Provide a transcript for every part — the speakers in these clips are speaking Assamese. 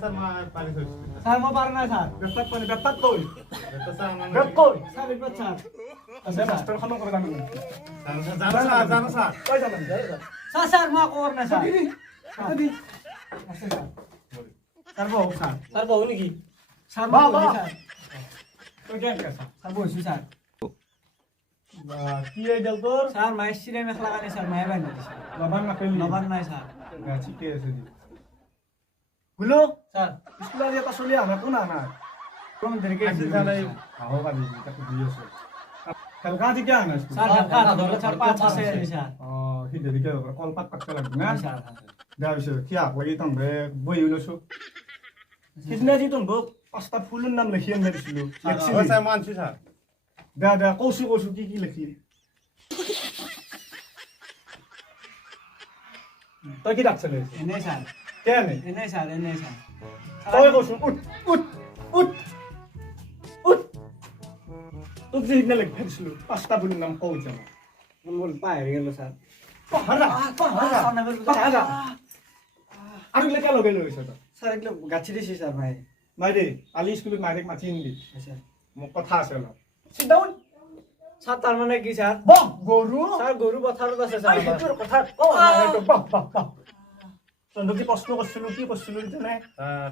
স্যার মা পানি হইছে স্যার মো পারে না স্যার বেপার পানি বেপার কই এটা স্যার আমার বেপ কই স্যার একবার স্যার আছে মাস্টার খানো করে জানো না জানো স্যার কই জানেন স্যার স্যার মা কর না স্যার আচ্ছা স্যার স্যার বউ স্যার স্যার বহু নাকি স্যার বা, বউ বা। স্যার তো কেন কেসা স্যার বসু স্যার কি এই গেল তোর স্যার মায়ের সিরে মেখলা গানে স্যার মায়ের বাইন দিছে লবান না পেলি নবান নাই স্যার ঠিক আছে জি গুলো স্যার স্কুল আর এটা চলি আনা কোন আনা কোন দেরকে আসি তাহলে হাও পাবি তাকে দিয়েছে কালকা দিকে আনা স্যার কাকা ধরে স্যার পাঁচ আছে স্যার হি দেরিকে কল পাক পাক লাগবে না স্যার দা বিছে কি আক লাগি তং বে বই উলসু কিতনা জি তং বক পাঁচটা ফুলের নাম লিখিয়ে দিছিল ও স্যার মানছি স্যার দা দা কৌশু কৌশু কি লিখি তুই কি ডাকছলে এনে স্যার কেন এনে স্যার এনে স্যার তুই কৌশু উঠ উঠ উঠ উঠ তুই সিগন্যাল লিখে দিছিল পাঁচটা ফুলের নাম কও জানা বল পায়ে গেল স্যার পাহারা পাহারা আর এগুলো কেন গেল হইছে তো স্যার এগুলো গাছি দিছি স্যার ভাই মাইরে আলি স্কুলত মাইরে মাতি নিবি আচ্ছা মোক কথা আছে অলপ সিট ডাউন স্যার তার মানে কি স্যার বাহ গরু স্যার গরু পথাৰত আছে আই স্যার তোর কথা কও না এটা বাহ বাহ বাহ তন্দু কি প্রশ্ন করছিল জানে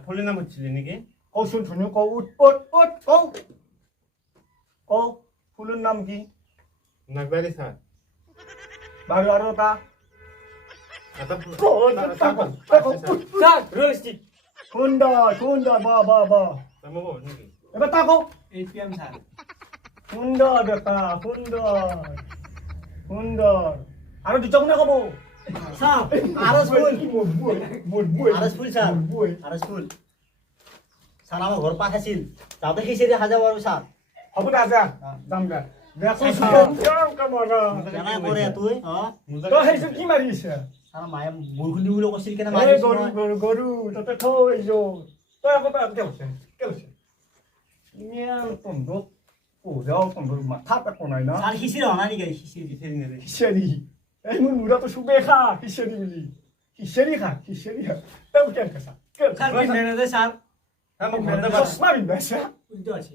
ফুলের নাম হচ্ছিল নাকি কৌশল ধুনু কও উঠ উঠ উঠ কও কও ফুলের নাম কি নাগবাড়ি স্যার বারো আরো তা এটা স্যার রয়েছি সুন্দর বাহ বাহ বাহ তামো নাকি এবার তাকো 8 pm স্যার সুন্দর বেটা সুন্দর আরো দুচক না কব স্যার আরস ফুল বই আরস ফুল স্যার বই আরস ফুল স্যার আমার ঘর পাঠাইছিল যাওঁতে খিচিৰি সাজাব আৰু স্যাৰ হ'ব দে যা যাম দে দেখো কামৰা কেনে কৰে তুই তই সেইটো কি মাৰিছে স্যাৰ মায়ে বৰষুণ দিব বুলি কৈছিল কেনে এই মাৰিছো গৰু গৰু গৰু তাতে থৈ যো তই আকৌ তই কেলছে ইমান তন্দুক পূজাও তন্দুক মাথা পেকো নাই না স্যার খিচিৰি অনা নেকি খিচিৰি কিসেৰ নেবে খিচেৰি এই মোৰ মুৰাটো চুবে খা খিচেৰি বুলি খিচেৰি খা তই কেন কেছা স্যার কি মেনে দে স্যার স্যার মো ঘরতে পার চশমা পিন্ধাইছে উল্টো আছে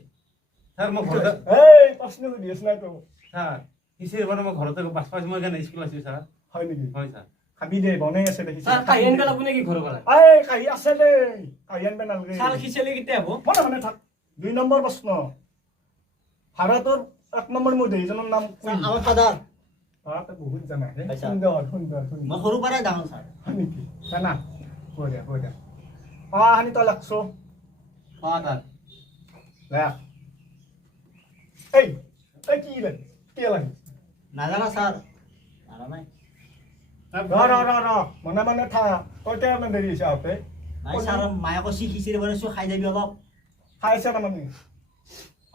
স্যার মো ঘরতে এই প্ৰশ্ন সুধি আছে নাই তই স্যার কিসের বড় মো ঘরতে পাঁচ পাঁচ মই কেন স্কুল আছি স্যার হয় নেকি হয় স্যার খাবি দে বনাই আছে দেখিছে স্যার কাহিয়ান বেলা কোনে কি ঘৰ গলা এই কাহি আছে দে কাহি আনবে নালগে স্যাৰ খিচেলি কেতিয়া হ'ব মানে থাক 2 নম্বৰ প্ৰশ্ন ভাৰতৰ 1 নম্বৰ মোদীজনৰ নাম স্যাৰ কোন আমাৰ ফাদাৰ তাতে বহুত জানা হে আচ্ছা। সুন্দৰ মই সৰুৰ পৰাই জানো স্যাৰ হয় নেকি জানা বঢ়িয়া হানি তই লাগছো ফাদাৰ লাগ এই কি লাগে নাজানা স্যাৰ জানা নাই ৰ মনে থা তই কেনে দেৰি হৈছে আহোঁতে নাই স্যাৰ মায়ে কৈছি খিচিৰি বনাইছো খাই যাবি অলপ খাইছে তাৰমানে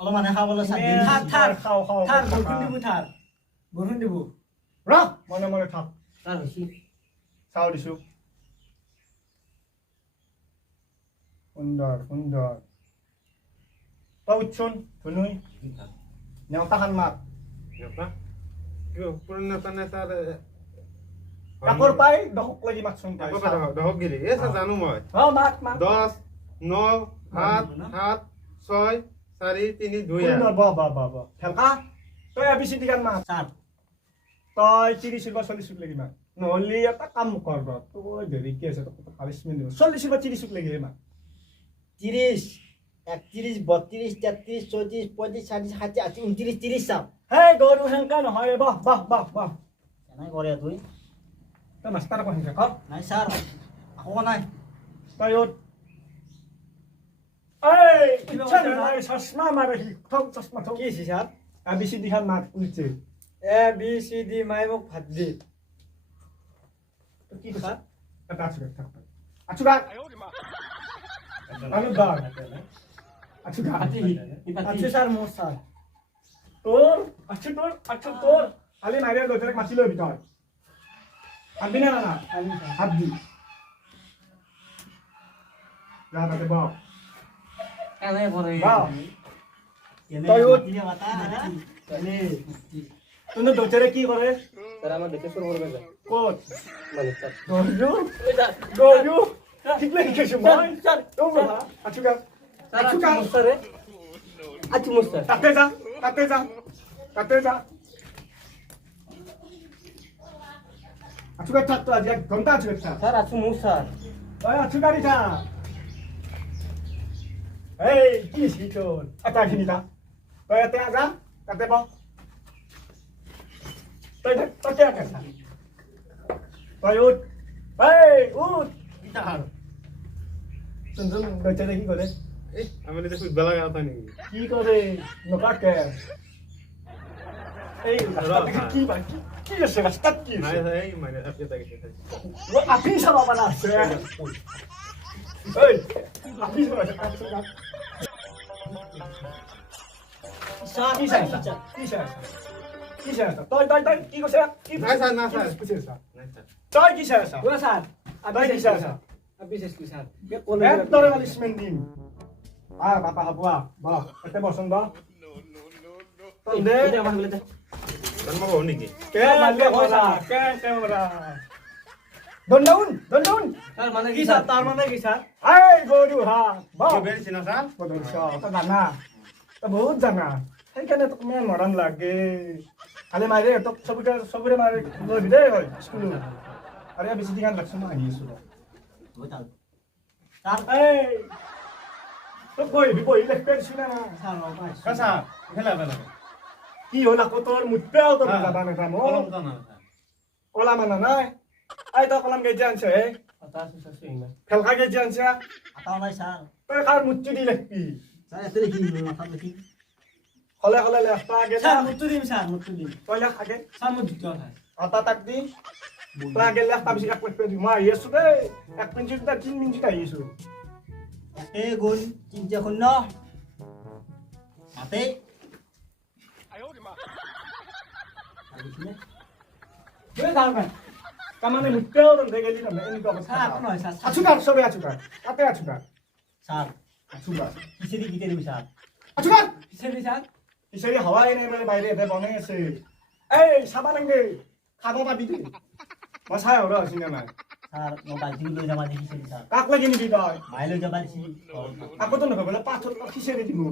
অলপ মানে খাবলৈ স্যাৰ থাৰ থাৰ খাওঁ থাৰ বৰষুণ দিব থাৰ বৰষুণ দিব ৰ মনে থাক স্যাৰ হৈছি চাও দিছো সুন্দৰ তই উঠছোন ধুনুই নেওতাখান মাত নেতা কি পুৰন নেতা নেতা কাকৰ পাই দহক লাগি মাতচোন পাই দহক গিলি এ স্যার জানো মই মাত 10 9 7 7 6 4 3 2 সুন্দৰ বাহ খেলকা তই ABCD গান মাত স্যার তই 30 বা 40 লাগি মাত নহ'লে এটা কাম কৰ তই দেৰিকে আছে তই 40 মিনিট 40 বা 30 লাগি মাত 30 31 32 33 34 35 36 37 38 29 30 স্যার হেই গৰু হেংকা নহয় বাহ কেনে কৰে তুই তই মাষ্টাৰ আকৌ হেংকা কৰ নাই স্যাৰ আকৌ নাই তই উঠ এই ইচ্ছা নাই চশমা মাৰে সি থক চশমা থক কি আছে স্যার ABCD খান মাত উঠছে এ বি সি ডি মাই মোক ভাত দি কি কথা এটা আছো থাক আৰু দাঁড় আছো স্যাৰ মোৰ স্যাৰ তোৰ কালি মাইৰে লৈ মাতি লৈ ভিতৰ হাতবি না হাত দি যা তাতে বাহ কেনে কৰে কেনে তই উঠ। মাতিলে মাতা কেনে তোৰ দোচৰে কি কৰে স্যাৰ আমাৰ দেখে শুৰু কৰবে ক'ত মানে স্যাৰ গৰু ঠিকলে শিকাইছো মই আচুকা আচুকা তাতে যা তাতে যা তাতে যা আচুকা থাক তো আজি এক ঘন্টা আচুকা থাক স্যার আছো মু স্যার ওই আচুকা নি থাক এই কি শিখোন আটা খিনি না ওই এতে আগা তাতে ব তাই তাতে আগা ওই উঠ এই উঠ কিটা হার শুনছুন গইতে দেখি করে আমি নিজে খুব বেলা গেল নাকি কি করে নকাকে এই রাস্তা কি বাকি কি আছে রাস্তা কি নাই এই মানে আপনি তাকে সেটা ও আপনি সব বানা আছে এই আপনি সব আছে Sa- কি sa- আছে sa- কি আছে কি আছে তাই কি কইছে কি নাই স্যার না স্যার কইছে স্যার নাই স্যার তাই কি আছে ওরা স্যার তাই কি আছে আপনি শেষ করি স্যার এক দরে পালিশমেন্ট দিন বাপা হাবুয়া বাহ এতে বসন বা দে আমার বলে দে জন্ম হব নাকি কে মারলে কইছা কে ক্যামেরা দন্ডাউন স্যার মানে কি স্যার তার মানে কি স্যার এই গরু হা বাহ কি বেরিয়েছি না স্যার বদলছ তা জানা তা বহুত জানা সেইকাৰণে তোক মেন মৰম লাগে খালি মাৰে তোক চবৰে মাৰে লৈ দে হয় স্কুল আৰে বেছি দিন লাগছে মই আহি আছো এই তোক বহি লেখবে দিছি না স্যার বাবা স্যার খেলা বেলা কি হ'ল আকৌ তোৰ মুঠপেও তোৰ যাবা নাযাম কলম জানা স্যার কলা মানা নাই আই তই কলম গেজি আনছে হে কথা আছে স্যার শুই না খেলকা গেজি আনছে Atau nai sar. তই কাৰ মুঠি দি লেখবি Saya tu lagi makan lagi. হলে লেখবা আগে স্যার মুত্তু দিম স্যার মুত্তু দিম তই লেখ আগে স্যার মু দিতে হয় আটা তাক দি তই আগে লেখ তাৰপিছত এক মিনিট দি মই আহি আছো দেই এক মিনিট তাৰ 3 মিনিট আহি আছো Eh gun cinca kuno. Mati. 왜 다음에 까만에 묻뼈는 되게 리는 애니까 sir আপনি নয় sir 아추가 서베 아추가 앞에 아추가 Sar. 아추가 Isi di kita ni sar. 아추가 কিসের স্যার 이 세리 하와이 네메 বাইরে 내 보내겠어 에이 사바는 게 가봐봐 비디 마사야 오라 시냐나 Sar mobile tinggi dulu zaman di sini sar. 깍락이니 비다 Mailo zaman si. aku tuh nggak boleh patur kise리 dimu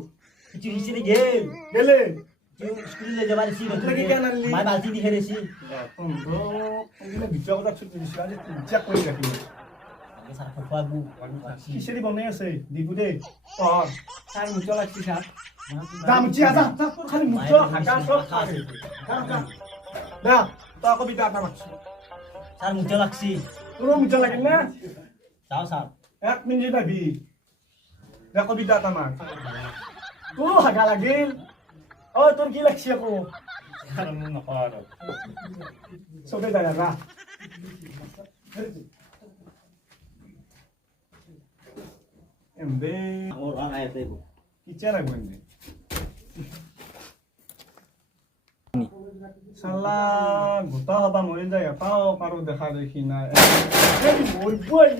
Kecil isi ni game. gelé School le zaman si. Lagi kanan li. Mai balti di kere si. 어 이거 밑자고 다 출지 시간이 진짜 거리 같은 Sar kepabu. 키세리 보내겠어 니부대 어 sir মুত্তু লাগছি sir 나 묻지 하자 자 칼이 묻죠 가까서 야 또 aku 비다 나 맞지 Sar muncul aksi. Turun 묻죠 라겠네 Tahu sar. এক মিনিট দাবি দেখো বিদ্যা তামার তুই হাগা লাগিল ও তোর কি লাগছে আকো কারণ না পারো সবে যায় না এমবে Orang ayat itu. কিচে লাগবে এমবে সালা গোটা হবা মরে যায় পাও পারো দেখা দেখি না এই মরবই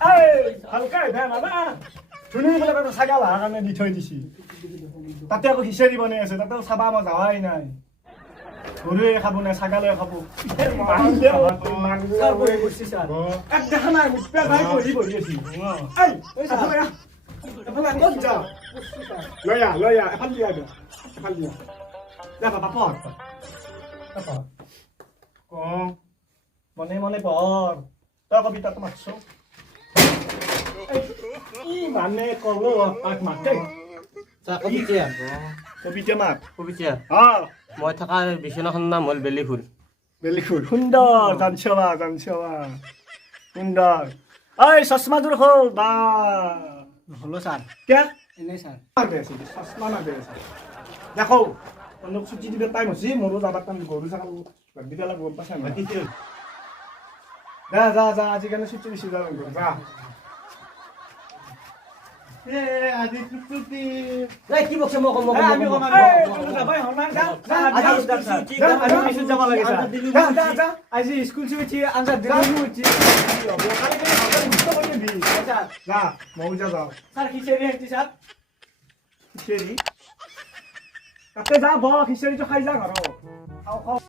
এই হালকা ভে না শুনি বলে কথা সাগালা কাৰণে দি থৈ দিছি তাতে আকৌ খিচাৰি বনাই আছে তাতে চাবা মই যাৱাই নাই গৰুৱে খাব নে ছাগালে খাব স্যার বই বসছি স্যার এক দেখা নাই মুখে ভাই বহি আছি এই এই চাবা এফালে ক'ত যা লয়া এফাল দিয়া যা বাবা পঢ় ক মনে পঢ় তই কবিতাটো মাতছ কি মানে কলো তাক মাতে স্যার কবিতা কবিতা মাত কবিতা হা মই থকা বিছনাখনৰ নাম হ'ল বেলিফুল বেলিফুল সুন্দৰ জানছবা সুন্দৰ ঐ চশমাযোৰ হ'ল বা হলো স্যাৰ কে এনে স্যাৰ চশমা না দে দেখো অলপ ছুটি দিবে টাইম হৈছে মোৰো যাবাৰ টাইম গৰু ছাগল বান্ধি পেলাই গম পাইছা নাই যা আজিকালি ছুটি দিছি যা যা এ আজি টুকটুকি এই কি বকছে মোক আমি কমাম যাবাই হল যা যাব লাগে যা আজি স্কুল ছুটি আনসার দিলো যা মৌজা যাও স্যার কিসের হেঁটে স্যার খিচেৰি তাতে যা ব খিচেৰিটো খাই যা ঘৰত খাও